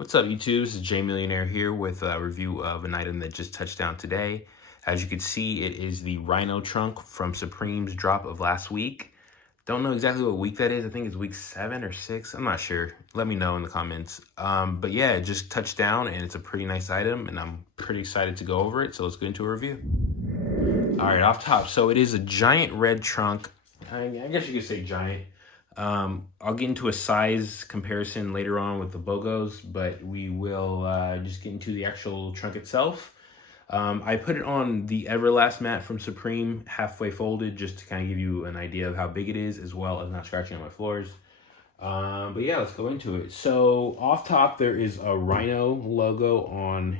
What's up, YouTube? This is Jay Millionaire here with a review of an item that just touched down today. As you can see, it is the Rhino Trunk from Supreme's drop of last week. Don't know exactly what week that is. I think it's week 7 or 6. I'm not sure. Let me know in the comments. But yeah, it just touched down and it's a pretty nice item and I'm pretty excited to go over it. So let's get into a review. All right, off top. So it is a giant red trunk. I guess you could say giant. I'll get into a size comparison later on with the BOGOs, but we will just get into the actual trunk itself. I put it on the Everlast mat from Supreme, halfway folded, just to kind of give you an idea of how big it is, as well as not scratching on my floors. But yeah, let's go into it. So off top, there is a Rhino logo on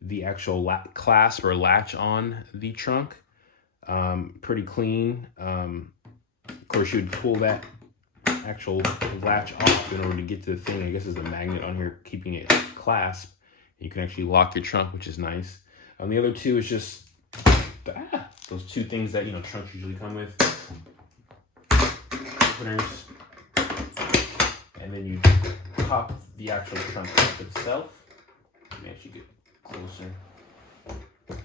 the actual clasp or latch on the trunk. Pretty clean. Of course, you would pull that actual latch off in order to get to the thing. I guess there's a magnet on here keeping it clasped. You can actually lock your trunk, which is nice. On the other two is just those two things that trunks usually come with. Openers. And then you pop the actual trunk up itself. Let me actually get closer. And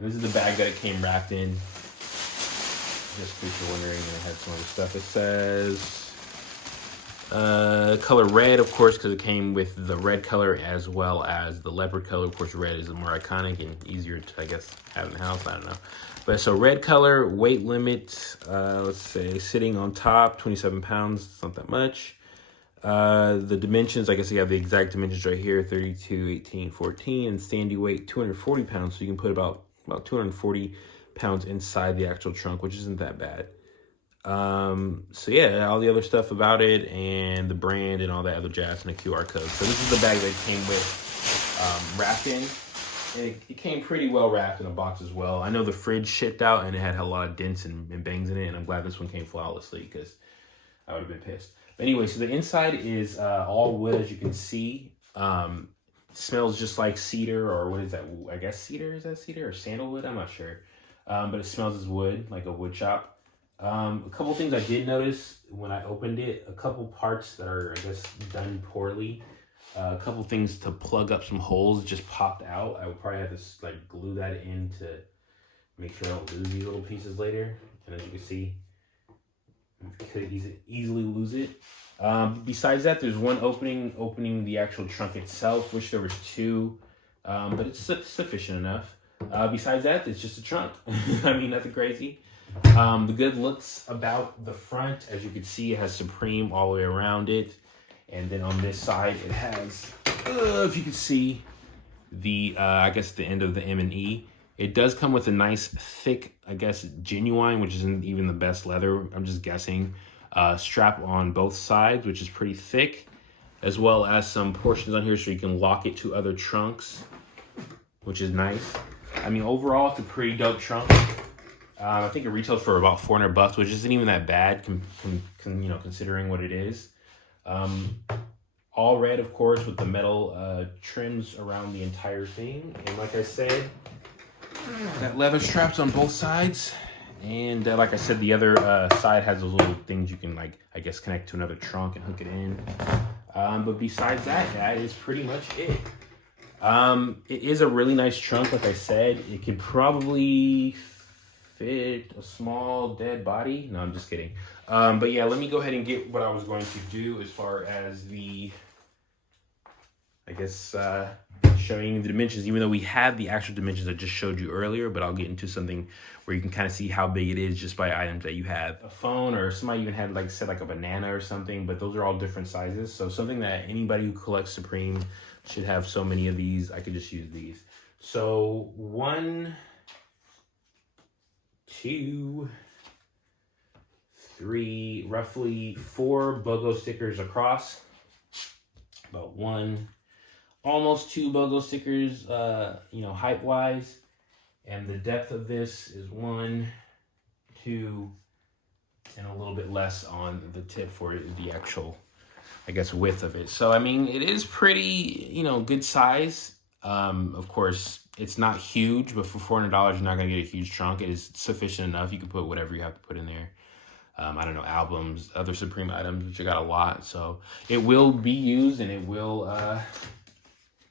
this is the bag that it came wrapped in. Just in case you're wondering, it has some other stuff. It says color red, of course, because it came with the red color as well as the leopard color. Of course, red is more iconic and easier to, I guess, have in the house. I don't know. But so red color, weight limit, let's say sitting on top, 27 pounds. It's not that much. The dimensions, I guess you have the exact dimensions right here, 32, 18, 14, and standy weight, 240 pounds. So you can put about 240 pounds inside the actual trunk, which isn't that bad. So yeah, all the other stuff about it and the brand and all that other jazz and a QR code. So this is the bag that it came with wrapped in. And it came pretty well wrapped in a box as well. I know the fridge shipped out and it had a lot of dents and bangs in it, and I'm glad this one came flawlessly because I would have been pissed. But anyway, so the inside is all wood, as you can see. Smells just like cedar, or what is that? I guess cedar, is that cedar or sandalwood? I'm not sure. But it smells as wood, like a wood shop. A couple things I did notice when I opened it, a couple parts that are, I guess, done poorly. A couple things to plug up some holes just popped out. I would probably have to like glue that in to make sure I don't lose these little pieces later. And as you can see, you could easily lose it. Besides that, there's one opening the actual trunk itself, which there was two, but it's sufficient enough. Besides that, it's just a trunk. I mean, nothing crazy. The good looks about the front, as you can see, it has Supreme all the way around it. And then on this side, it has, if you can see, the, I guess the end of the M&E. It does come with a nice thick, I guess, genuine, which isn't even the best leather, I'm just guessing, strap on both sides, which is pretty thick, as well as some portions on here so you can lock it to other trunks, which is nice. I mean, overall, it's a pretty dope trunk. I think it retails for about $400, which isn't even that bad, considering what it is. All red, of course, with the metal trims around the entire thing. And like I said, got leather straps on both sides. And like I said, the other side has those little things you can, like, I guess, connect to another trunk and hook it in. But besides that, that is pretty much it. It is a really nice trunk, like I said. It could probably fit a small dead body. No, I'm just kidding. But yeah, let me go ahead and get what I was going to do as far as the, I guess, showing the dimensions, even though we have the actual dimensions I just showed you earlier, but I'll get into something where you can kind of see how big it is just by items that you have. A phone, or somebody even had, like, said, like a banana or something, but those are all different sizes. So something that anybody who collects Supreme should have so many of these. I could just use these. So 1, 2, 3, roughly 4 BOGO stickers across. About 1, almost 2 BOGO stickers, height wise. And the depth of this is 1, 2, and a little bit less on the tip for the actual, I guess, width of it. So, I mean, it is pretty, good size. Of course, it's not huge, but for $400, you're not going to get a huge trunk. It is sufficient enough. You can put whatever you have to put in there. I don't know, albums, other Supreme items, which I got a lot. So it will be used and it will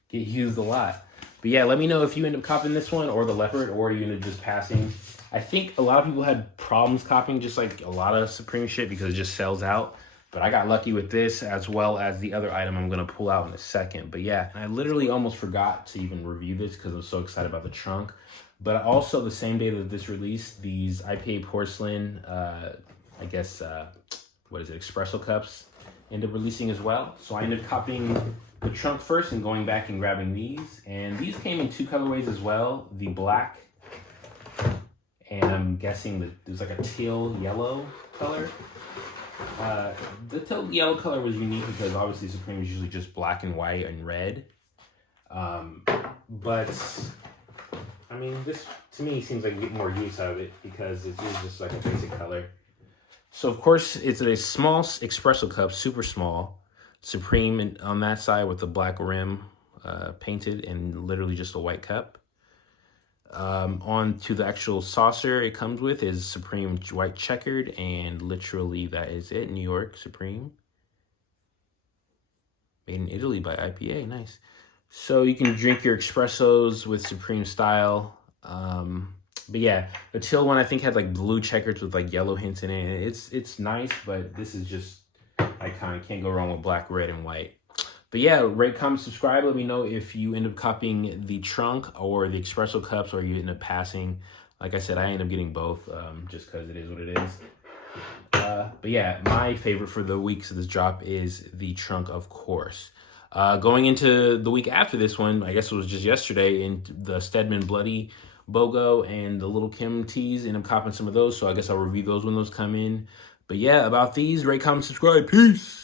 get used a lot. But yeah, let me know if you end up copying this one or the leopard, or you end up just passing. I think a lot of people had problems copying just like a lot of Supreme shit because it just sells out. But I got lucky with this as well as the other item I'm gonna pull out in a second. But yeah, and I literally almost forgot to even review this because I was so excited about the trunk. But also the same day that this released, these IPA porcelain, I guess, what is it, Espresso Cups ended up releasing as well. So I ended up copying the trunk first and going back and grabbing these. And these came in 2 colorways as well, the black, and I'm guessing that there's like a teal yellow color. The teal yellow color was unique because obviously Supreme is usually just black and white and red. But I mean, this to me seems like you get more use out of it because it is just like a basic color. So of course it's a small Espresso Cup, super small, Supreme on that side with the black rim painted and literally just a white cup. On to the actual saucer it comes with is Supreme white checkered, and literally that is it. New York Supreme. Made in Italy by IPA, nice. So you can drink your espressos with Supreme style. But yeah, the teal one I think had like blue checkers with like yellow hints in it. It's nice, but this is just iconic. Can't go wrong with black, red, and white. But yeah, rate, comment, subscribe. Let me know if you end up copying the trunk or the Espresso Cups, or you end up passing. Like I said, I end up getting both just because it is what it is. But yeah, my favorite for the weeks of this drop is the trunk, of course. Going into the week after this one, I guess it was just yesterday, in the Stedman Bloody BOGO and the Little Kim tees, and I'm copping some of those, so I guess I'll review those when those come in. But yeah, about these, rate, comment, subscribe. Peace!